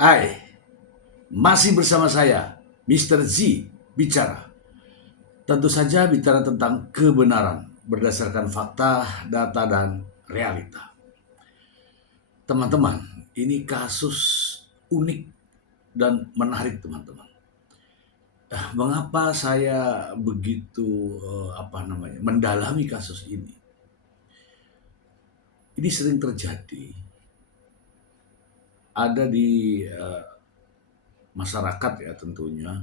Hai, masih bersama saya, Mr. Z bicara. Tentu saja bicara tentang kebenaran berdasarkan fakta, data, dan realita. Teman-teman, ini kasus unik dan menarik, teman-teman. Mengapa saya begitu mendalami kasus ini? Ini sering terjadi ada di masyarakat ya tentunya,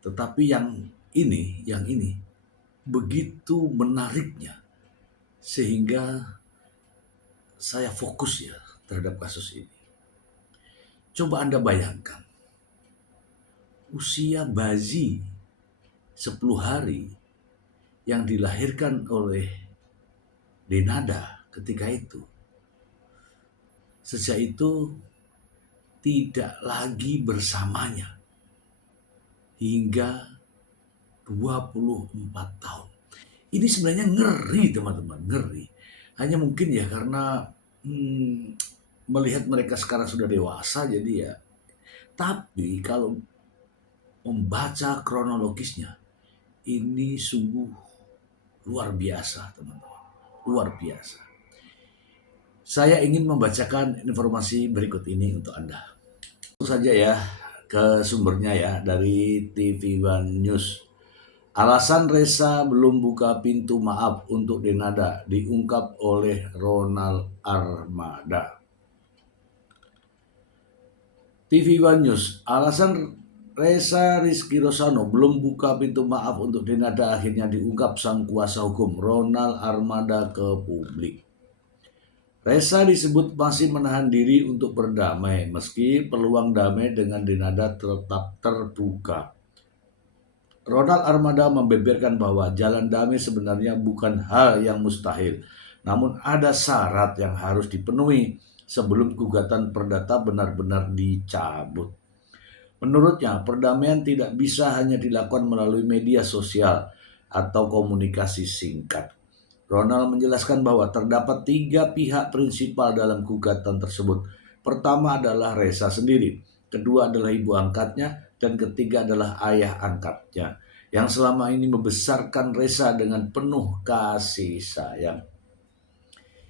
tetapi yang ini begitu menariknya sehingga saya fokus ya terhadap kasus ini. Coba Anda bayangkan, usia bayi 10 hari yang dilahirkan oleh Denada ketika itu. Sejak itu tidak lagi bersamanya hingga 24 tahun. Ini sebenarnya ngeri teman-teman, ngeri. Hanya mungkin ya karena melihat mereka sekarang sudah dewasa jadi ya. Tapi kalau membaca kronologisnya, ini sungguh luar biasa teman-teman, luar biasa. Saya ingin membacakan informasi berikut ini untuk Anda. Langsung saja ya ke sumbernya ya dari TV One News. Alasan Reza belum buka pintu maaf untuk Denada diungkap oleh Ronald Armada. TV One News, alasan Reza Rizky Rosano belum buka pintu maaf untuk Denada akhirnya diungkap sang kuasa hukum Ronald Armada ke publik. Reza disebut masih menahan diri untuk berdamai meski peluang damai dengan Denada tetap terbuka. Ronald Armada membeberkan bahwa jalan damai sebenarnya bukan hal yang mustahil, namun ada syarat yang harus dipenuhi sebelum gugatan perdata benar-benar dicabut. Menurutnya, perdamaian tidak bisa hanya dilakukan melalui media sosial atau komunikasi singkat. Ronald menjelaskan bahwa terdapat 3 pihak prinsipal dalam gugatan tersebut. Pertama adalah Reza sendiri, kedua adalah ibu angkatnya, dan ketiga adalah ayah angkatnya yang selama ini membesarkan Reza dengan penuh kasih sayang.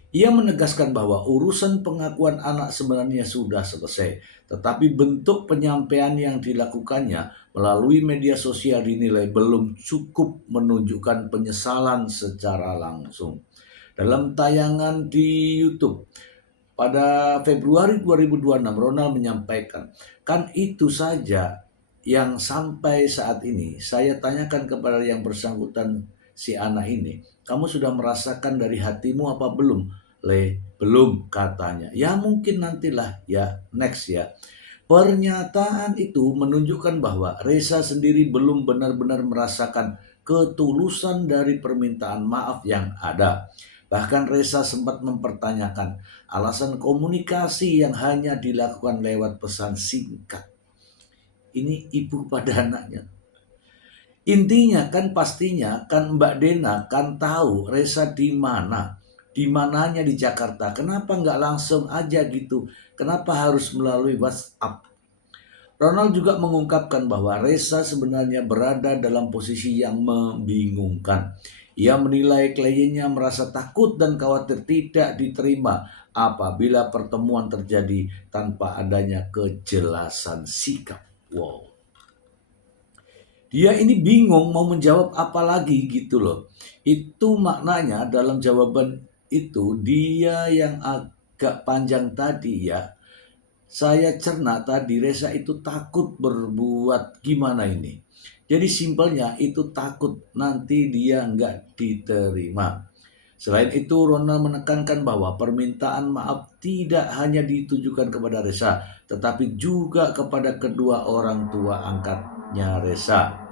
Ia menegaskan bahwa urusan pengakuan anak sebenarnya sudah selesai, tetapi bentuk penyampaian yang dilakukannya melalui media sosial dinilai belum cukup menunjukkan penyesalan secara langsung. Dalam tayangan di YouTube pada Februari 2026, Ronald menyampaikan, kan itu saja yang sampai saat ini saya tanyakan kepada yang bersangkutan si anak ini, kamu sudah merasakan dari hatimu apa belum? Belum katanya. Ya mungkin nantilah ya, next ya. Pernyataan itu menunjukkan bahwa Reza sendiri belum benar-benar merasakan ketulusan dari permintaan maaf yang ada. Bahkan Reza sempat mempertanyakan alasan komunikasi yang hanya dilakukan lewat pesan singkat. Ini ibu pada anaknya. Intinya kan pastinya kan Mbak Dena kan tahu Reza di mana. Di mananya di Jakarta. Kenapa nggak langsung aja gitu? Kenapa harus melalui WhatsApp? Ronald juga mengungkapkan bahwa Reza sebenarnya berada dalam posisi yang membingungkan. Ia menilai kliennya merasa takut dan khawatir tidak diterima apabila pertemuan terjadi tanpa adanya kejelasan sikap. Wow. Dia ini bingung mau menjawab apa lagi gitu loh. Itu maknanya dalam jawaban itu dia yang agak panjang tadi ya. Saya cerna tadi Reza itu takut berbuat gimana ini. Jadi simpelnya itu takut nanti dia nggak diterima. Selain itu Ronald menekankan bahwa permintaan maaf tidak hanya ditujukan kepada Reza, tetapi juga kepada kedua orang tua angkatnya Reza.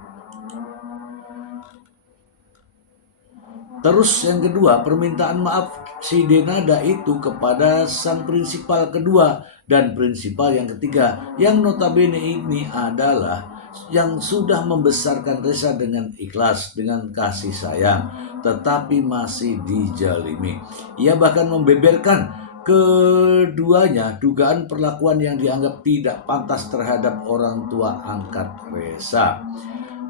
Terus yang kedua, permintaan maaf si Denada itu kepada sang prinsipal kedua dan prinsipal yang ketiga, yang notabene ini adalah yang sudah membesarkan Reza dengan ikhlas, dengan kasih sayang, tetapi masih dijalimi. Ia bahkan membeberkan Keduanya, dugaan perlakuan yang dianggap tidak pantas terhadap orang tua angkat Reza.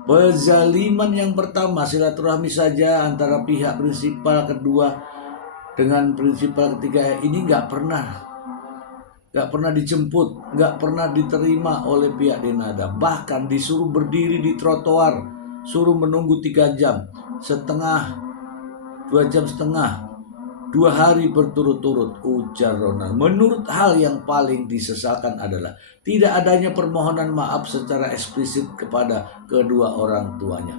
Pezaliman yang pertama, silaturahmi saja antara pihak prinsipal kedua dengan prinsipal ketiga ini nggak pernah dijemput, nggak pernah diterima oleh pihak Denada. Bahkan disuruh berdiri di trotoar, suruh menunggu 3 jam, 2 jam setengah, 2 hari berturut-turut, ujar Ronald. Menurut hal yang paling disesalkan adalah tidak adanya permohonan maaf secara eksplisit kepada kedua orang tuanya.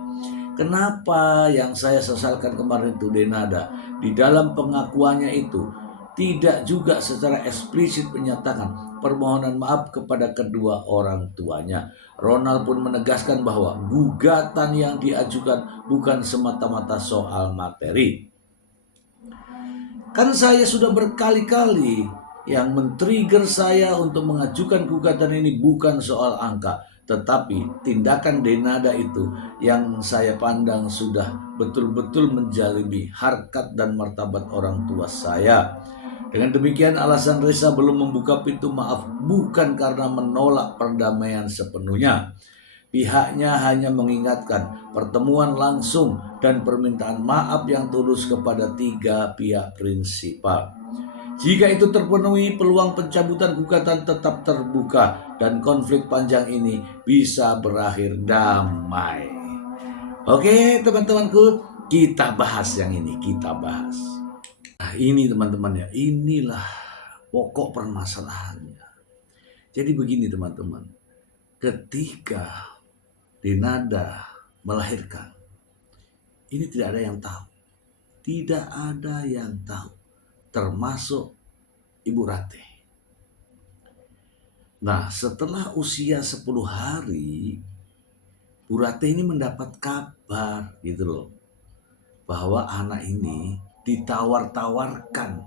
Kenapa yang saya sesalkan kemarin itu Denada di dalam pengakuannya itu tidak juga secara eksplisit menyatakan permohonan maaf kepada kedua orang tuanya. Ronald pun menegaskan bahwa gugatan yang diajukan bukan semata-mata soal materi. Kan saya sudah berkali-kali yang men-trigger saya untuk mengajukan gugatan ini bukan soal angka, tetapi tindakan Denada itu yang saya pandang sudah betul-betul menjalimi harkat dan martabat orang tua saya. Dengan demikian alasan Reza belum membuka pintu maaf bukan karena menolak perdamaian sepenuhnya. Pihaknya hanya mengingatkan pertemuan langsung dan permintaan maaf yang tulus kepada 3 pihak prinsipal. Jika itu terpenuhi, peluang pencabutan gugatan tetap terbuka dan konflik panjang ini bisa berakhir damai. Oke teman-temanku, kita bahas yang ini, kita bahas. Nah, ini teman-teman ya, inilah pokok permasalahannya. Jadi begini teman-teman, ketika Denada melahirkan, ini tidak ada yang tahu. Tidak ada yang tahu, termasuk Ibu Ratih. Nah, setelah usia 10 hari, Bu Ratih ini mendapat kabar gitu loh, bahwa anak ini ditawar-tawarkan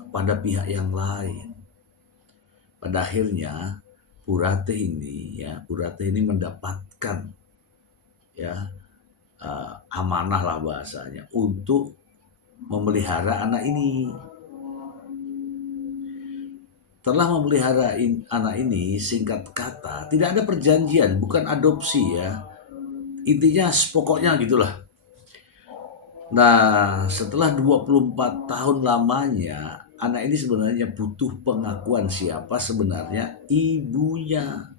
kepada pihak yang lain. Pada akhirnya Bu Ratih ini mendapatkan amanah lah bahasanya untuk memelihara anak ini. Setelah memelihara anak ini, singkat kata, tidak ada perjanjian, bukan adopsi ya. Intinya pokoknya gitulah. Nah, setelah 24 tahun lamanya, anak ini sebenarnya butuh pengakuan siapa sebenarnya ibunya.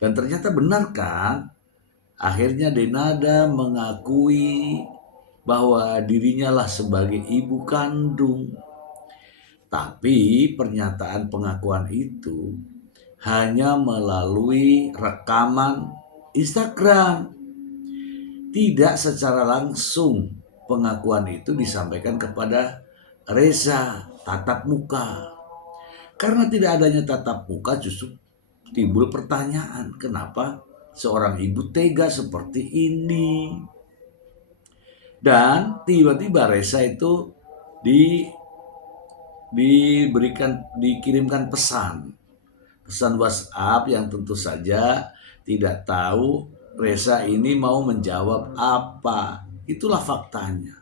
Dan ternyata benar kan? Akhirnya Denada mengakui bahwa dirinya lah sebagai ibu kandung. Tapi pernyataan pengakuan itu hanya melalui rekaman Instagram. Tidak secara langsung pengakuan itu disampaikan kepada Reza tatap muka. Karena tidak adanya tatap muka justru timbul pertanyaan, kenapa seorang ibu tega seperti ini? Dan tiba-tiba Reza itu dikirimkan pesan WhatsApp yang tentu saja tidak tahu Reza ini mau menjawab apa. Itulah faktanya.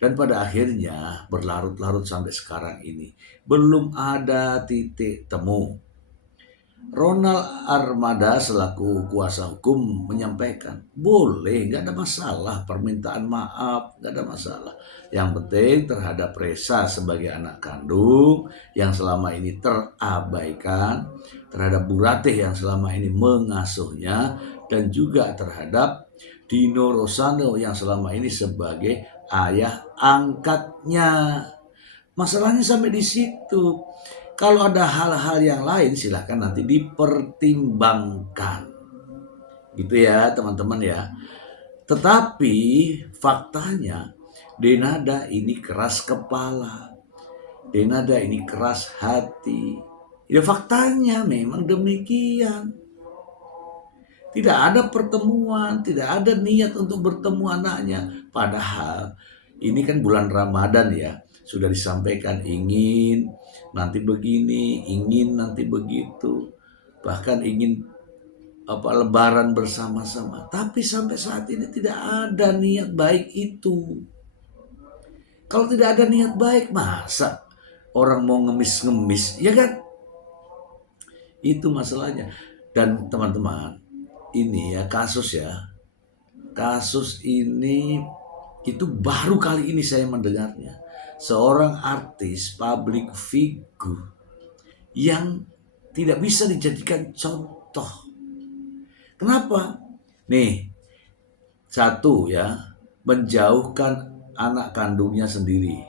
Dan pada akhirnya berlarut-larut sampai sekarang ini belum ada titik temu. Ronald Armada selaku kuasa hukum menyampaikan, boleh, nggak ada masalah permintaan maaf, nggak ada masalah. Yang penting terhadap Reza sebagai anak kandung yang selama ini terabaikan, terhadap Bu Ratih yang selama ini mengasuhnya, dan juga terhadap Dino Rosano yang selama ini sebagai ayah angkatnya. Masalahnya sampai di situ. Kalau ada hal-hal yang lain silahkan nanti dipertimbangkan. Gitu ya teman-teman ya. Tetapi faktanya Denada ini keras kepala. Denada ini keras hati. Ya faktanya memang demikian. Tidak ada pertemuan, tidak ada niat untuk bertemu anaknya. Padahal ini kan bulan Ramadan ya. Sudah disampaikan ingin nanti begini, ingin nanti begitu. Bahkan ingin lebaran bersama-sama. Tapi sampai saat ini tidak ada niat baik itu. Kalau tidak ada niat baik, masa orang mau ngemis-ngemis, ya kan? Itu masalahnya. Dan teman-teman, ini ya kasus ini itu baru kali ini saya mendengarnya. Seorang artis, public figure yang tidak bisa dijadikan contoh. Kenapa? Nih, satu ya, menjauhkan anak kandungnya sendiri.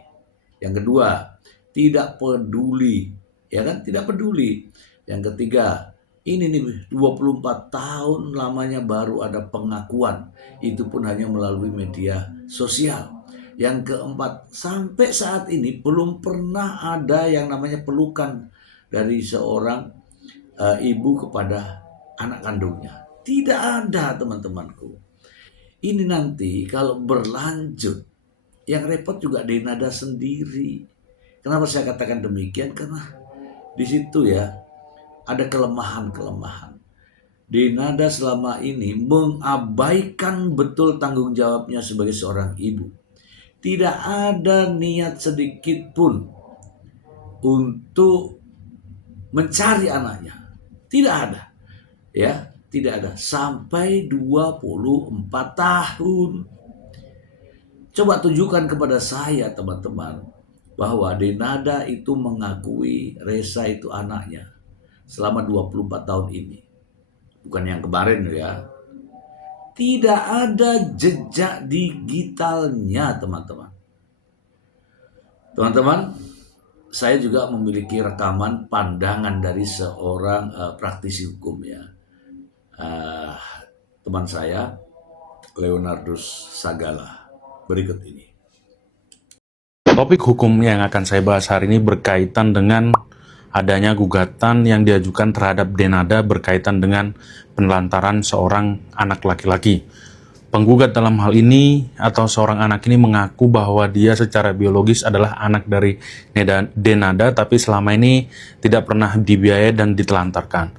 Yang kedua, tidak peduli, ya kan? Tidak peduli. Yang ketiga, ini nih 24 tahun lamanya baru ada pengakuan. Itu pun hanya melalui media sosial. Yang keempat, sampai saat ini belum pernah ada yang namanya pelukan dari seorang ibu kepada anak kandungnya. Tidak ada, teman-temanku. Ini nanti kalau berlanjut, yang repot juga Denada sendiri. Kenapa saya katakan demikian? Karena di situ ya ada kelemahan-kelemahan. Denada selama ini mengabaikan betul tanggung jawabnya sebagai seorang ibu. Tidak ada niat sedikit pun untuk mencari anaknya. Tidak ada. Ya, tidak ada. Sampai 24 tahun. Coba tunjukkan kepada saya, teman-teman, bahwa Denada itu mengakui Reza itu anaknya selama 24 tahun ini. Bukan yang kemarin ya. Tidak ada jejak digitalnya, teman-teman. Teman-teman, saya juga memiliki rekaman pandangan dari seorang praktisi hukum ya. Teman saya, Leonardus Sagala. Berikut ini. Topik hukum yang akan saya bahas hari ini berkaitan dengan adanya gugatan yang diajukan terhadap Denada berkaitan dengan penelantaran seorang anak laki-laki. Penggugat dalam hal ini atau seorang anak ini mengaku bahwa dia secara biologis adalah anak dari Denada, tapi selama ini tidak pernah dibiayai dan ditelantarkan.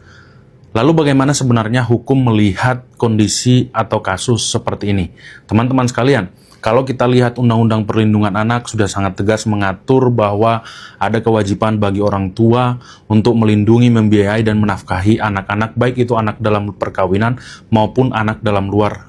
Lalu bagaimana sebenarnya hukum melihat kondisi atau kasus seperti ini? Teman-teman sekalian, kalau kita lihat Undang-Undang Perlindungan Anak sudah sangat tegas mengatur bahwa ada kewajiban bagi orang tua untuk melindungi, membiayai, dan menafkahi anak-anak, baik itu anak dalam perkawinan maupun anak dalam luar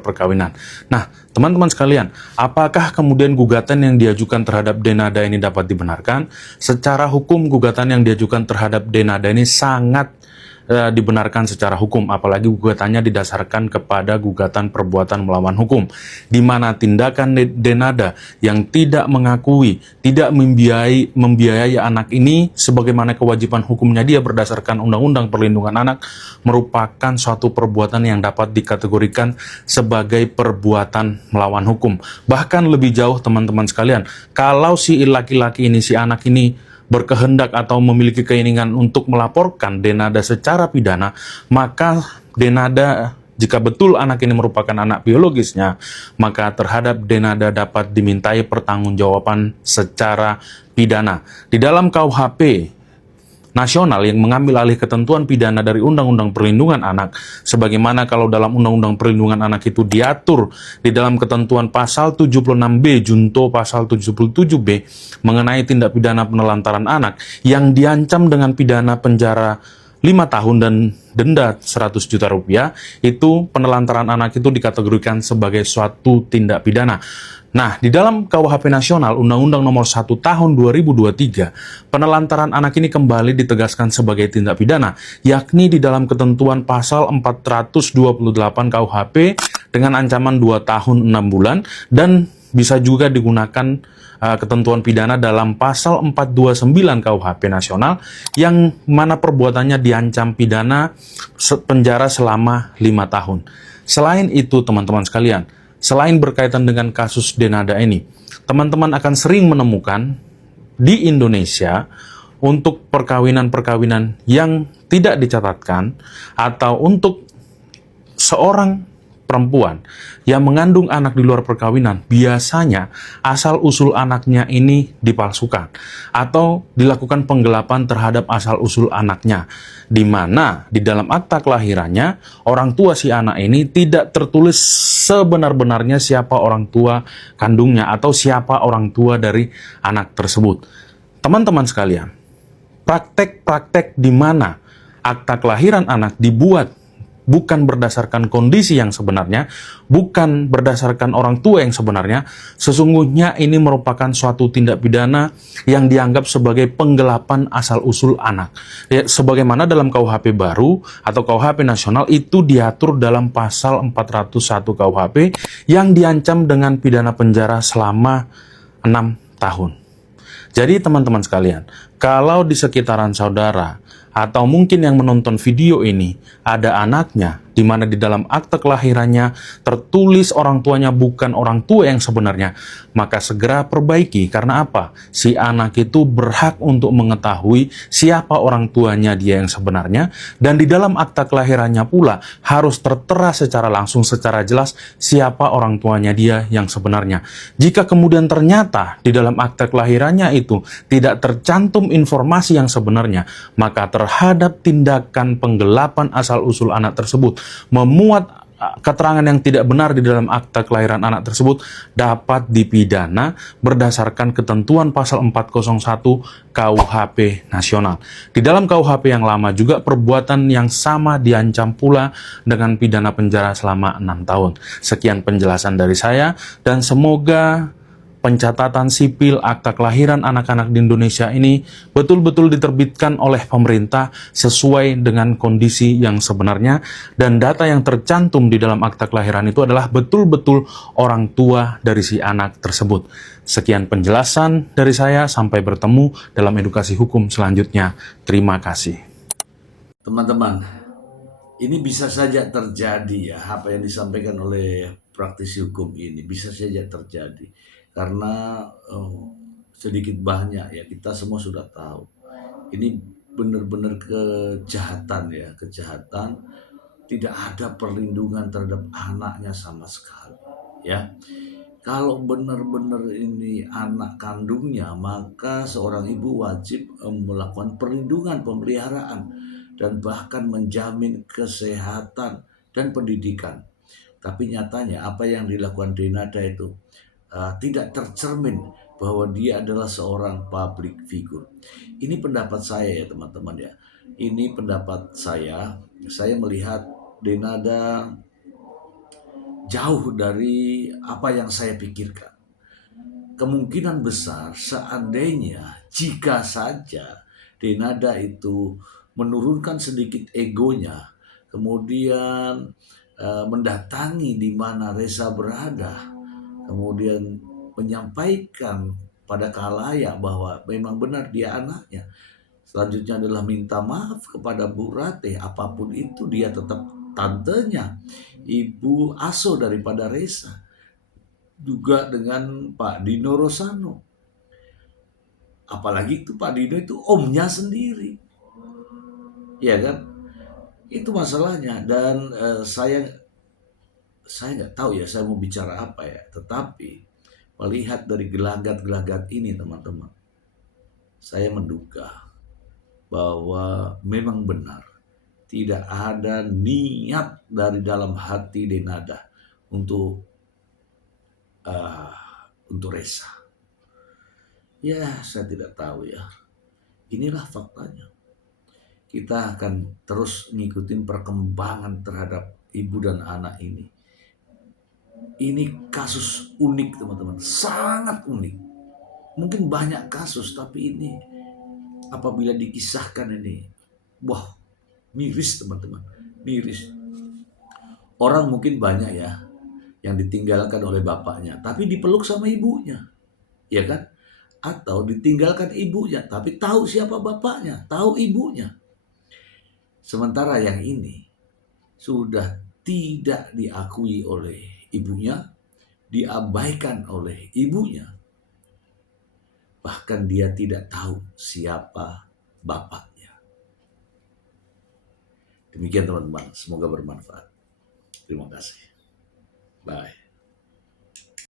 perkawinan. Nah, teman-teman sekalian, apakah kemudian gugatan yang diajukan terhadap Denada ini dapat dibenarkan? Secara hukum, gugatan yang diajukan terhadap Denada ini sangat dibenarkan secara hukum, apalagi gugatannya didasarkan kepada gugatan perbuatan melawan hukum, di mana tindakan Denada yang tidak mengakui, tidak membiayai anak ini sebagaimana kewajiban hukumnya dia berdasarkan Undang-Undang Perlindungan Anak merupakan suatu perbuatan yang dapat dikategorikan sebagai perbuatan melawan hukum. Bahkan lebih jauh, teman-teman sekalian, kalau si laki-laki ini, si anak ini berkehendak atau memiliki keinginan untuk melaporkan Denada secara pidana, maka Denada, jika betul anak ini merupakan anak biologisnya, maka terhadap Denada dapat dimintai pertanggungjawaban secara pidana. Di dalam KUHP nasional yang mengambil alih ketentuan pidana dari Undang-Undang Perlindungan Anak, sebagaimana kalau dalam Undang-Undang Perlindungan Anak itu diatur di dalam ketentuan pasal 76B junto pasal 77B mengenai tindak pidana penelantaran anak yang diancam dengan pidana penjara 5 tahun dan denda 100 juta rupiah, itu penelantaran anak itu dikategorikan sebagai suatu tindak pidana. Nah, di dalam KUHP Nasional Undang-Undang Nomor 1 Tahun 2023, penelantaran anak ini kembali ditegaskan sebagai tindak pidana, yakni di dalam ketentuan pasal 428 KUHP dengan ancaman 2 tahun 6 bulan, dan bisa juga digunakan ketentuan pidana dalam pasal 429 KUHP Nasional yang mana perbuatannya diancam pidana penjara selama 5 tahun. Selain itu, teman-teman sekalian, selain berkaitan dengan kasus Denada ini, teman-teman akan sering menemukan di Indonesia untuk perkawinan-perkawinan yang tidak dicatatkan atau untuk seorang perempuan yang mengandung anak di luar perkawinan, biasanya asal-usul anaknya ini dipalsukan atau dilakukan penggelapan terhadap asal-usul anaknya, di mana di dalam akta kelahirannya orang tua si anak ini tidak tertulis sebenar-benarnya siapa orang tua kandungnya atau siapa orang tua dari anak tersebut. Teman-teman sekalian, praktek-praktek di mana akta kelahiran anak dibuat bukan berdasarkan kondisi yang sebenarnya, bukan berdasarkan orang tua yang sebenarnya, sesungguhnya ini merupakan suatu tindak pidana yang dianggap sebagai penggelapan asal-usul anak. Ya, sebagaimana dalam KUHP baru atau KUHP nasional itu diatur dalam pasal 401 KUHP yang diancam dengan pidana penjara selama 6 tahun. Jadi teman-teman sekalian, kalau di sekitaran saudara atau mungkin yang menonton video ini ada anaknya di mana di dalam akte kelahirannya tertulis orang tuanya bukan orang tua yang sebenarnya, maka segera perbaiki. Karena apa? Si anak itu berhak untuk mengetahui siapa orang tuanya dia yang sebenarnya, dan di dalam akta kelahirannya pula harus tertera secara langsung, secara jelas siapa orang tuanya dia yang sebenarnya. Jika kemudian ternyata di dalam akta kelahirannya itu tidak tercantum informasi yang sebenarnya, maka terhadap tindakan penggelapan asal-usul anak tersebut memuat keterangan yang tidak benar di dalam akta kelahiran anak tersebut dapat dipidana berdasarkan ketentuan pasal 401 KUHP nasional. Di dalam KUHP yang lama juga perbuatan yang sama diancam pula dengan pidana penjara selama 6 tahun. Sekian penjelasan dari saya, dan semoga pencatatan sipil akta kelahiran anak-anak di Indonesia ini betul-betul diterbitkan oleh pemerintah sesuai dengan kondisi yang sebenarnya, dan data yang tercantum di dalam akta kelahiran itu adalah betul-betul orang tua dari si anak tersebut. Sekian penjelasan dari saya, sampai bertemu dalam edukasi hukum selanjutnya. Terima kasih. Teman-teman, ini bisa saja terjadi ya, apa yang disampaikan oleh praktisi hukum ini bisa saja terjadi. Karena sedikit banyak ya kita semua sudah tahu. Ini benar-benar kejahatan ya, kejahatan. Tidak ada perlindungan terhadap anaknya sama sekali ya. Kalau benar-benar ini anak kandungnya, maka seorang ibu wajib melakukan perlindungan, pemeliharaan, dan bahkan menjamin kesehatan dan pendidikan. Tapi nyatanya apa yang dilakukan Denada itu tidak tercermin bahwa dia adalah seorang public figure. Ini pendapat saya ya teman-teman ya. Ini pendapat saya. Saya melihat Denada jauh dari apa yang saya pikirkan. Kemungkinan besar seandainya jika saja Denada itu menurunkan sedikit egonya, kemudian mendatangi di mana Reza berada, kemudian menyampaikan pada khalayak bahwa memang benar dia anaknya. Selanjutnya adalah minta maaf kepada Bu Ratih, apapun itu dia tetap tantenya, ibu asuh daripada Reza. Juga dengan Pak Dino Rosano. Apalagi itu Pak Dino itu omnya sendiri. Ya kan? Itu masalahnya, dan saya nggak tahu ya saya mau bicara apa ya, tetapi melihat dari gelagat-gelagat ini teman-teman, saya menduga bahwa memang benar tidak ada niat dari dalam hati Denada untuk Reza. Ya, saya tidak tahu ya. Inilah faktanya. Kita akan terus ngikutin perkembangan terhadap ibu dan anak ini. Ini kasus unik teman-teman, sangat unik. Mungkin banyak kasus, tapi ini apabila dikisahkan ini, wah, miris teman-teman, miris. Orang mungkin banyak ya yang ditinggalkan oleh bapaknya, tapi dipeluk sama ibunya, ya kan? Atau ditinggalkan ibunya, tapi tahu siapa bapaknya, tahu ibunya. Sementara yang ini sudah tidak diakui oleh ibunya, diabaikan oleh ibunya. Bahkan dia tidak tahu siapa bapaknya. Demikian teman-teman, semoga bermanfaat. Terima kasih. Bye.